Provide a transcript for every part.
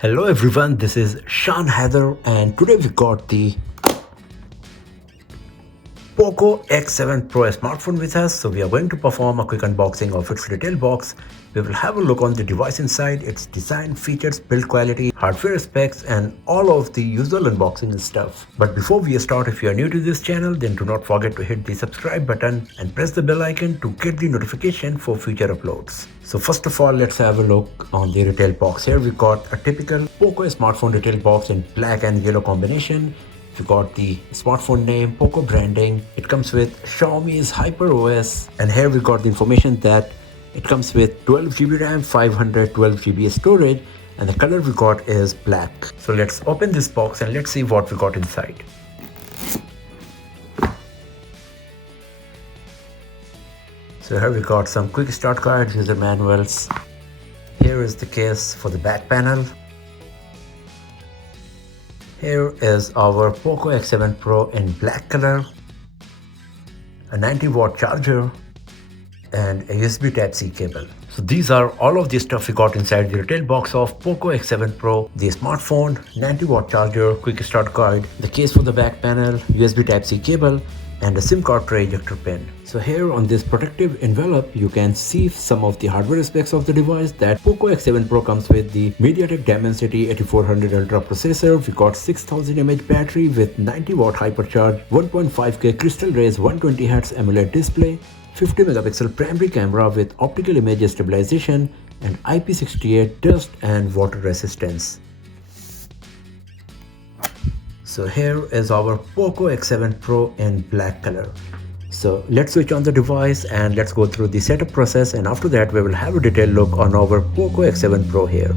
Hello everyone, this is Sean Heather and today we got the POCO X7 Pro smartphone with us. So we are going to perform a quick unboxing of its retail box. We will have a look on the device inside, its design, features, build quality, hardware specs and all of the usual unboxing and stuff. But before we start, if you are new to this channel, then do not forget to hit the subscribe button and press the bell icon to get the notification for future uploads. So first of all, let's have a look on the retail box. Here we got a typical POCO smartphone retail box in black and yellow combination. We got the smartphone name, POCO branding. It comes with Xiaomi's HyperOS, and here we got the information that it comes with 12GB RAM, 512GB storage, and the color we got is black. So let's open this box and let's see what we got inside. So here we got some quick start guides, user manuals. Here is the case for the back panel. Here is our POCO X7 Pro in black color, a 90-watt charger, and a USB Type-C cable. So these are all of the stuff we got inside the retail box of POCO X7 Pro: the smartphone, 90-watt charger, quick start guide, the case for the back panel, USB Type-C cable, and a SIM card tray ejector pin. So here on this protective envelope, you can see some of the hardware specs of the device. That POCO X7 Pro comes with the MediaTek Dimensity 8400 Ultra processor. We got 6000 mAh battery with 90-watt hypercharge, 1.5K crystal rays, 120Hz AMOLED display, 50 megapixel primary camera with optical image stabilization, and IP68 dust and water resistance. So here is our POCO X7 Pro in black color. So let's switch on the device and let's go through the setup process, and after that we will have a detailed look on our POCO X7 Pro here.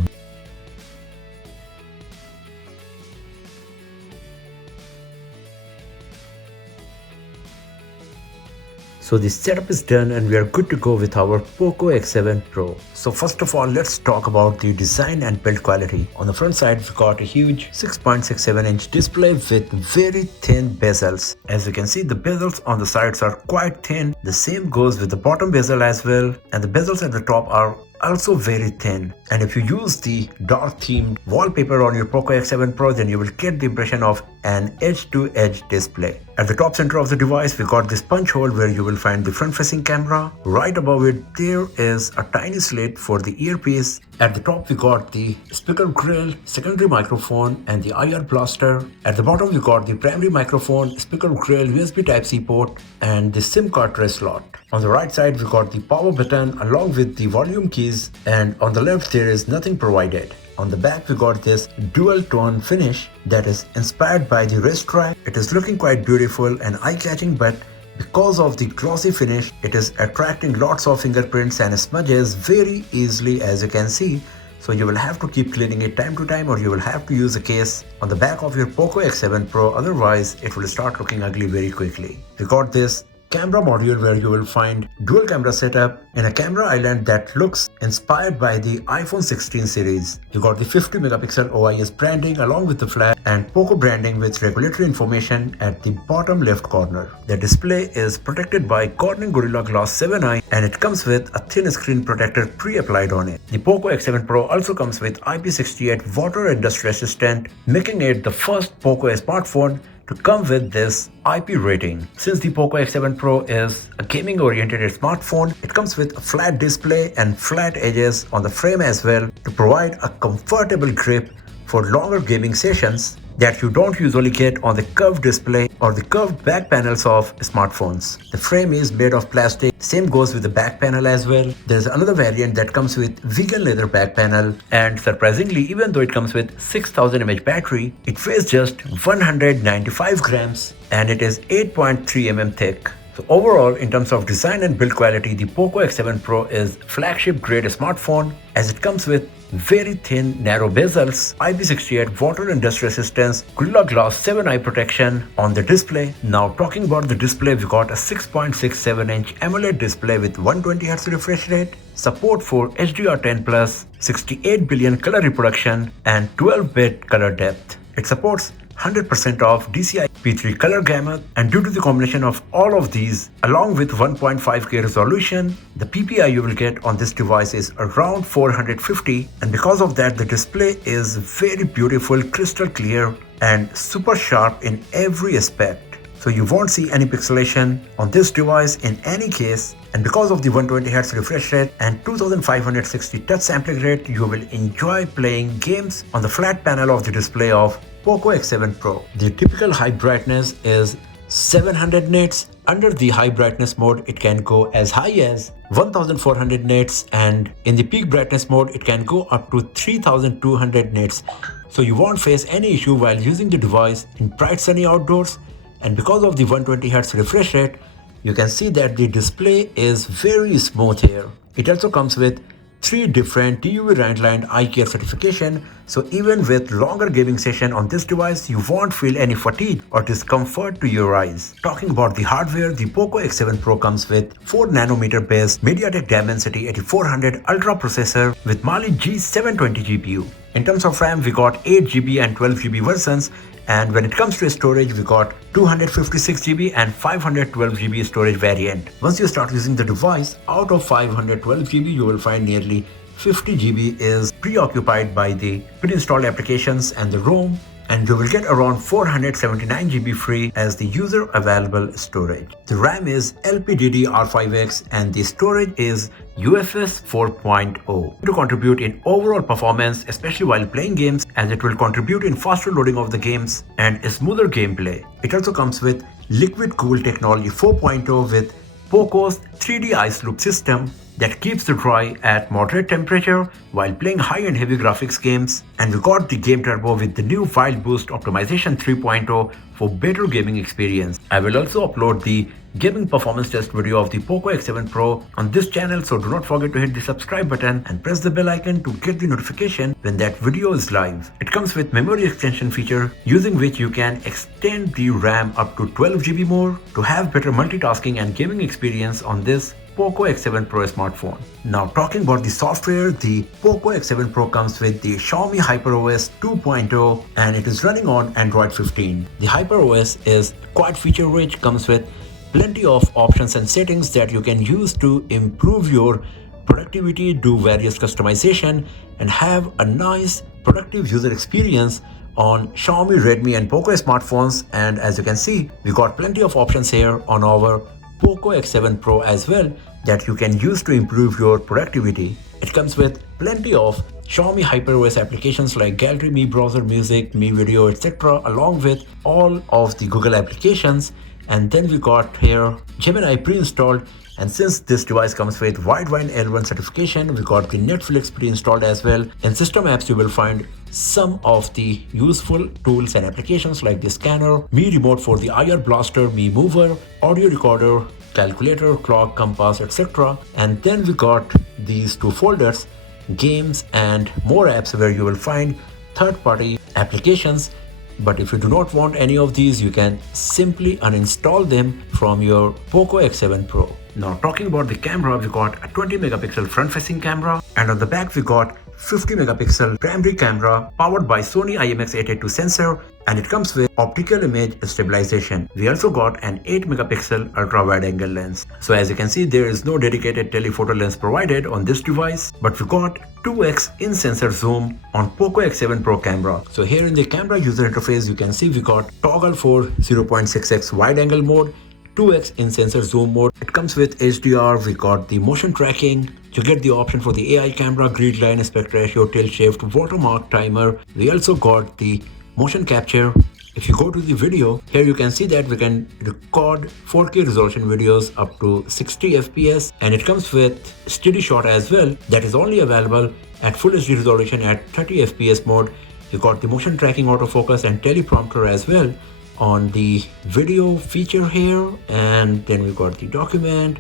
So the setup is done and we are good to go with our POCO X7 Pro. So first of all, let's talk about the design and build quality. On the front side, we got a huge 6.67-inch display with very thin bezels. As you can see, the bezels on the sides are quite thin. The same goes with the bottom bezel as well, and the bezels at the top are also very thin. And if you use the dark themed wallpaper on your POCO X7 Pro, then you will get the impression of an edge-to-edge display. At the top center of the device, we got this punch hole where you will find the front-facing camera. Right above it, there is a tiny slit for the earpiece. At the top, we got the speaker grill, secondary microphone, and the IR blaster. At the bottom, we got the primary microphone, speaker grill, USB Type-C port, and the SIM card tray slot. On the right side, we got the power button along with the volume keys, and on the left, there is nothing provided. On the back, we got this dual tone finish that is inspired by the wrist stripe. It is looking quite beautiful and eye-catching, but because of the glossy finish, it is attracting lots of fingerprints and smudges very easily, as you can see. So you will have to keep cleaning it time to time, or you will have to use a case on the back of your POCO X7 Pro, otherwise it will start looking ugly very quickly. We got this camera module where you will find dual camera setup in a camera island that looks inspired by the iPhone 16 series. You got the 50 megapixel OIS branding along with the flash and POCO branding with regulatory information at the bottom left corner. The display is protected by Corning Gorilla Glass 7i and it comes with a thin screen protector pre-applied on it. The POCO X7 Pro also comes with IP68 water and dust resistant, making it the first POCO smartphone to come with this IP rating. Since the POCO X7 Pro is a gaming oriented smartphone, it comes with a flat display and flat edges on the frame as well to provide a comfortable grip for longer gaming sessions that you don't usually get on the curved display or the curved back panels of smartphones. The frame is made of plastic. Same goes with the back panel as well. There's another variant that comes with vegan leather back panel, and surprisingly, even though it comes with 6000 mAh battery, it weighs just 195 grams and it is 8.3 mm thick. So overall, in terms of design and build quality, the POCO X7 Pro is flagship grade smartphone as it comes with very thin narrow bezels, IP68 water and dust resistance, Gorilla Glass 7i protection on the display. Now talking about the display, we got a 6.67-inch AMOLED display with 120Hz refresh rate, support for HDR10+, 68 billion color reproduction and 12-bit color depth. It supports 100% of DCI P3 color gamut, and due to the combination of all of these along with 1.5K resolution, the PPI you will get on this device is around 450, and because of that the display is very beautiful, crystal clear and super sharp in every aspect. So you won't see any pixelation on this device in any case, and because of the 120Hz refresh rate and 2560 touch sampling rate, you will enjoy playing games on the flat panel of the display of POCO X7 Pro. The typical high brightness is 700 nits. Under the high brightness mode it can go as high as 1400 nits, and in the peak brightness mode it can go up to 3200 nits. So you won't face any issue while using the device in bright sunny outdoors. And because of the 120Hz refresh rate, you can see that the display is very smooth here. It also comes with 3 different TUV Rhineland eye care certification, so even with longer gaming session on this device, you won't feel any fatigue or discomfort to your eyes. Talking about the hardware, the POCO X7 Pro comes with 4nm based MediaTek Dimensity 8400 Ultra processor with Mali G720 GPU. In terms of RAM, we got 8GB and 12GB versions, and when it comes to storage, we got 256GB and 512GB storage variant. Once you start using the device, out of 512GB, you will find nearly 50GB is preoccupied by the pre-installed applications and the ROM, and you will get around 479GB free as the user available storage. The RAM is LPDDR5X and the storage is UFS 4.0 to contribute in overall performance, especially while playing games, as it will contribute in faster loading of the games and a smoother gameplay. It also comes with Liquid Cool Technology 4.0 with POCO's 3D Ice Loop system that keeps the dry at moderate temperature while playing high and heavy graphics games. And we got the Game Turbo with the new Wild Boost Optimization 3.0 for better gaming experience. I will also upload the gaming performance test video of the POCO X7 Pro on this channel, so do not forget to hit the subscribe button and press the bell icon to get the notification when that video is live. It comes with memory extension feature, using which you can extend the RAM up to 12GB more to have better multitasking and gaming experience on this POCO X7 Pro smartphone. Now talking about the software, the POCO X7 Pro comes with the Xiaomi HyperOS 2.0 and it is running on Android 15. The HyperOS is quite feature rich, comes with plenty of options and settings that you can use to improve your productivity, do various customization and have a nice productive user experience on Xiaomi, Redmi and POCO smartphones. And as you can see, we got plenty of options here on our POCO X7 Pro as well that you can use to improve your productivity. It comes with plenty of Xiaomi HyperOS applications like Gallery, Mi Browser, Music, Mi Video, etc. along with all of the Google applications. And then we got here Gemini pre-installed, and since this device comes with Widevine L1 certification, we got the Netflix pre-installed as well. In system apps you will find some of the useful tools and applications like the scanner, Mi Remote for the IR Blaster, Mi Mover, audio recorder, calculator, clock, compass, etc. And then we got these 2 folders, games and more apps, where you will find third-party applications. But if you do not want any of these, you can simply uninstall them from your POCO X7 Pro. Now talking about the camera, we got a 20 megapixel front-facing camera, and on the back we got 50 megapixel primary camera powered by Sony IMX882 sensor, and it comes with optical image stabilization. We also got an 8 megapixel ultra wide angle lens. So as you can see, there is no dedicated telephoto lens provided on this device, but we got 2x in sensor zoom on POCO X7 Pro camera. So here in the camera user interface, you can see we got toggle for 0.6x wide angle mode, 2x in sensor zoom mode. It comes with HDR, we got the motion tracking, you get the option for the AI camera, grid line, aspect ratio, tilt shift, watermark timer. We also got the motion capture. If you go to the video, here you can see that we can record 4K resolution videos up to 60 FPS, and it comes with steady shot as well, that is only available at full HD resolution at 30 FPS mode. You got the motion tracking, autofocus and teleprompter as well on the video feature here. And then we got the document,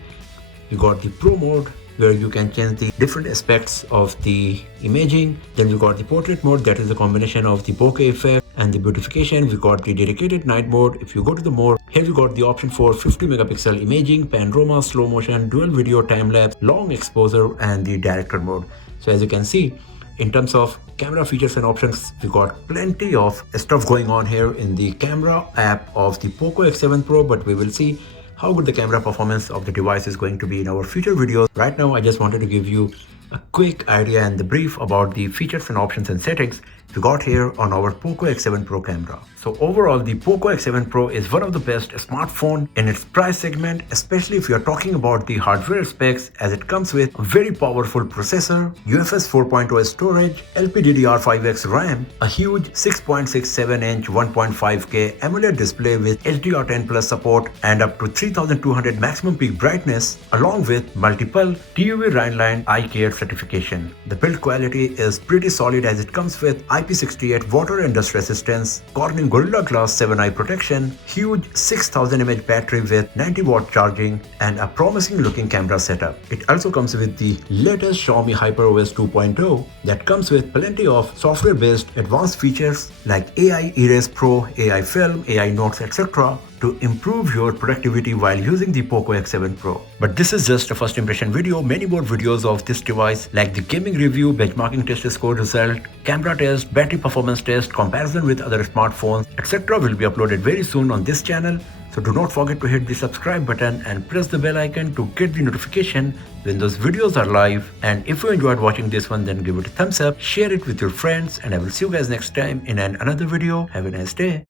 you got the pro mode where you can change the different aspects of the imaging. Then we got the portrait mode, that is a combination of the bokeh effect and the beautification. We got the dedicated night mode. If you go to the more, here we got the option for 50 megapixel imaging, panorama, slow motion, dual video, time lapse, long exposure and the director mode. So as you can see, in terms of camera features and options, we got plenty of stuff going on here in the camera app of the POCO X7 Pro, but we will see how good the camera performance of the device is going to be in our future videos. Right now, I just wanted to give you a quick idea and the brief about the features and options and settings we got here on our POCO X7 Pro camera. So overall, the POCO X7 Pro is one of the best smartphone in its price segment, especially if you're talking about the hardware specs, as it comes with a very powerful processor, UFS 4.0 storage, LPDDR5X RAM, a huge 6.67-inch 1.5K AMOLED display with HDR10 Plus support and up to 3200 maximum peak brightness, along with multiple TUV Rhineline Eye Care certification. The build quality is pretty solid as it comes with IP68 water and dust resistance, Corning Gorilla Glass 7 eye protection, huge 6000 mAh battery with 90 watt charging, and a promising looking camera setup. It also comes with the latest Xiaomi HyperOS 2.0 that comes with plenty of software based advanced features like AI Erase Pro, AI Film, AI Notes, etc. to improve your productivity while using the POCO X7 Pro. But this is just a first impression video. Many more videos of this device like the gaming review, benchmarking test score result, camera test, battery performance test, comparison with other smartphones, etc. will be uploaded very soon on this channel. So do not forget to hit the subscribe button and press the bell icon to get the notification when those videos are live. And if you enjoyed watching this one, then give it a thumbs up, share it with your friends, and I will see you guys next time in another video. Have a nice day.